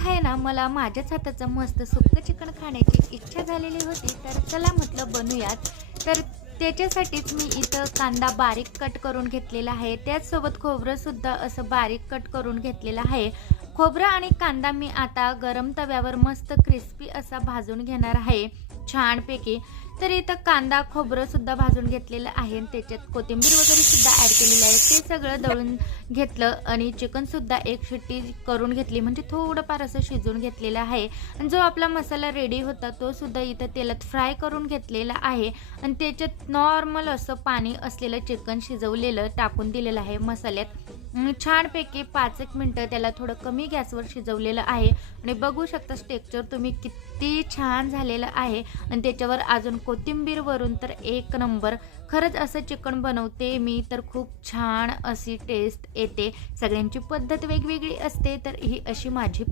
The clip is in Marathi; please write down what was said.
आहे ना, मला माझ्याच हाताचं मस्त सुक्कं चिकन खाण्याची इच्छा झालेली होती, तर चला म्हटलं बनवूयात. तर त्याच्यासाठीच मी इथं कांदा बारीक कट करून घेतलेला आहे. त्याचसोबत खोबरंसुद्धा असं बारीक कट करून घेतलेलं आहे. खोबरं आणि कांदा मी आता गरम तव्यावर मस्त क्रिस्पी असा भाजून घेणार आहे छानपैकी. तर इथं कांदा खोबरंसुद्धा भाजून घेतलेलं आहे आणि त्याच्यात कोथिंबीर वगैरेसुद्धा ॲड केलेली आहे. ते सगळं दळून घेतलं आणि चिकनसुद्धा एक शिट्टी करून घेतली, म्हणजे थोडंफार असं शिजवून घेतलेलं आहे. आणि जो आपला मसाला रेडी होता तो सुद्धा इथं तेलात फ्राय करून घेतलेला आहे आणि त्याच्यात नॉर्मल असं पाणी असलेलं चिकन शिजवलेलं टाकून दिलेलं आहे मसाल्यात. छानपैकी 5-1 मिनटं त्याला थोडं कमी गॅसवर शिजवलेलं आहे आणि बघू शकता टेक्स्चर तुम्ही किती छान झालेलं आहे. आणि त्याच्यावर अजून कोथिंबीर वरून तर एक नंबर. खरंच असं चिकन बनवते मी तर खूप छान अशी टेस्ट येते. सगळ्यांची पद्धत वेगवेगळी असते, तर ही अशी माझी